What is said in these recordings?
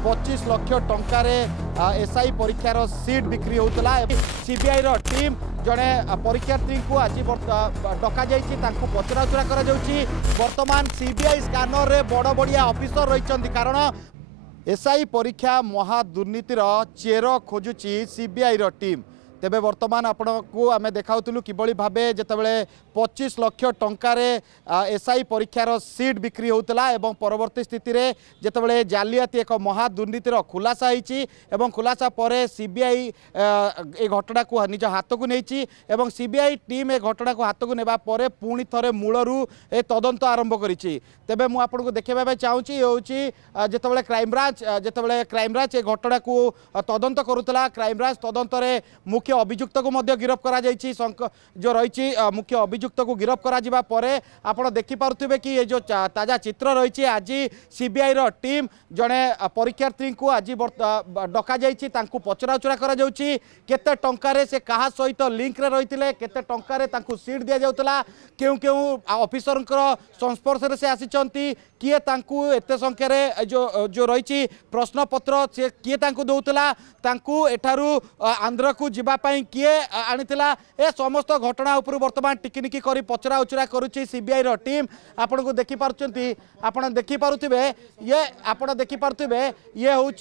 25 lakh टंकार SI परीक्षार seat बिक्री होता सीबीआई टीम जड़े परीक्षार्थी को आज डका पचराउचरा बर्तमान सीबीआई स्कानर रे बड़ बड़िया ऑफिसर रही कारण एसआई परीक्षा महादुर्नीतिर चेर खोजुची सीबीआई टीम। तेबे वर्तमान आपको आम देखाऊलु किभली भावे जितेबाला 25 लाख टंकार एसआई परीक्षार सीट बिक्री होता एवं परवर्ती स्थिति रे जितेबाला जालियाती एक महादुर्नीतिर खुलासा होती खुलासा पर सीबीआई ए घटना को निज हाथ को नहीं एवं सीबीआई टीम ए घटना को हाथ को नेबा परे पुणी थरे मूलरू ए तदंत आरंभ करिछि। तेबे मु आपको देखाइबा चाहूँगी ये हूँ जितेबाला क्राइमब्रांच ए घटना को तदंत करुला क्राइमब्रांच तदंत मुख्य अभियुक्त को गिरफ करा जो रही मुख्य अभियुक्त को गिरफ करा परे आपण देखि पारुथिबे कि ये जो ताजा चित्र रही आज सीबीआई टीम जड़े परीक्षार्थी को आज डका पचराउचरा केते टंकारे से कहा सहित लिंक रे रही केते टंकारे सीट दि जाउतला क्यों ऑफिसर संस्पर्श से आसी किए एत संख्यार जो रही प्रश्नपत्र से किए दौला एठारू आंध्र को जीवाई किए आनीला ए समस्त घटना उपर बर्तमान टिकिनिकी कर पचरा उचरा करुच्ची सीबीआई टीम। आपण को देखिपुंट आप देखिपे ये हूँ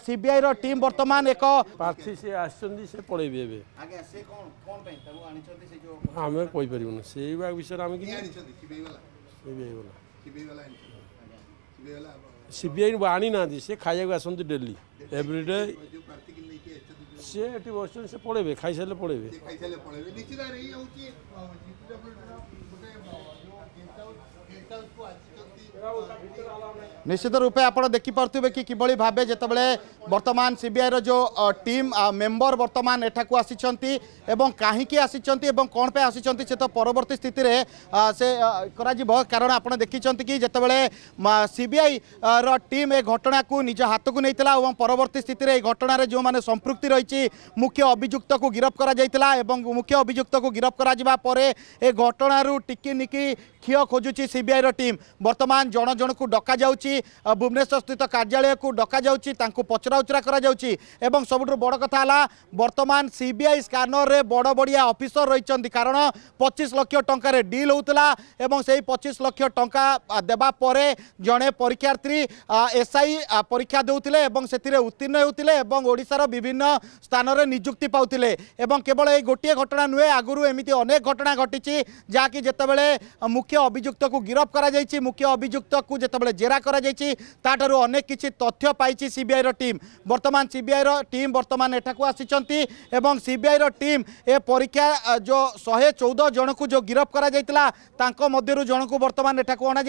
सीबीआई टीम बर्तमान एक प्रार्थी से आसे पड़े आम कहीपर से विषय आम सीबीआई आनी ना सी खाया आसती डेली एवरीडे सी ये बस से पड़े खाई सारे पड़े निश्चित रूपे आप देखिपे कि किभली भावे जितेबाला वर्तमान सीबीआई जो टीम मेंबर वर्तमान एठाकू आसी कहीं आसी कौन पे आसी से तो परवर्ती स्थिति रे से करा कारण आप देखी कि जितेबाला सीबीआई टीम ए घटना को निज हाथ को नहीं परवर्ती स्थिति रे घटना रे जो माने संपृक्ति रही मुख्य अभियुक्त को गिरफ करा मुख्य अभियुक्त को गिरफ करा परे ए घटना टिकिनिकी क्षय खोजुची सीबीआई टीम वर्तमान जन जन को डका जाउची भुवनेश्वर स्थित कार्यालय को डका जाउची पचराउचरा करा जाउची एवं सबुठ बड़ कथा है वर्तमान सीबीआई स्कानर रे बड़ बड़िया ऑफिसर रही कारण 25 लाख टंकार डील होता एवं से 25 लाख टंका देबा परे जड़े परीक्षार्थी एसआई परीक्षा देउतिले एवं से उत्तीर्ण होते ओडिशार विभिन्न स्थान में निजुक्ति पाउतिले केवल ये गोटे घटना नुहे आगुरी एमती अनेक घटना घटी जहाँकि जितेबाला मुख्य अभियुक्त को गिरफ करा मुख्य अभियुक्त को जितेबाला जेरा करा ताठारु अनेक किछि तथ्य पाई सीबीआई टीम वर्तमान सीबीआई टीम वर्तमान एठाकू आसी सीबीआई टीम ए परीक्षा जो 114 जन को जो गिरफ करा जन को वर्तमान एठाकू अणा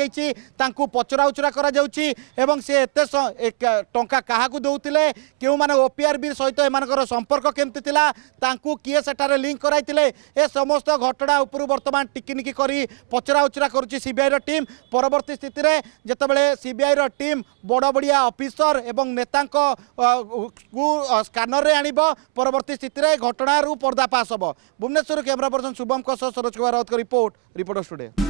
पचराउचरा करा एवं से एते टंका क्या दौले क्यों माने ओपीआरबी सहित एमानकर संपर्क केमती थिला किए सेठारे लिंक कराइतिले ए समस्त घटना उपर वर्तमान टिकिनिकी करी पचराउचरा करुच्ची सीबीआई टीम परवर्ती स्थिति रे जितेबाला सीबीआई टीम बड़ बड़िया ऑफिसर एवं नेता को स्कानर रे आनिब परवर्ती स्थिति रे घटना पर्दाफाश हम। Bhubaneswar camera person Shubham Saroj Kumar Rout report studio.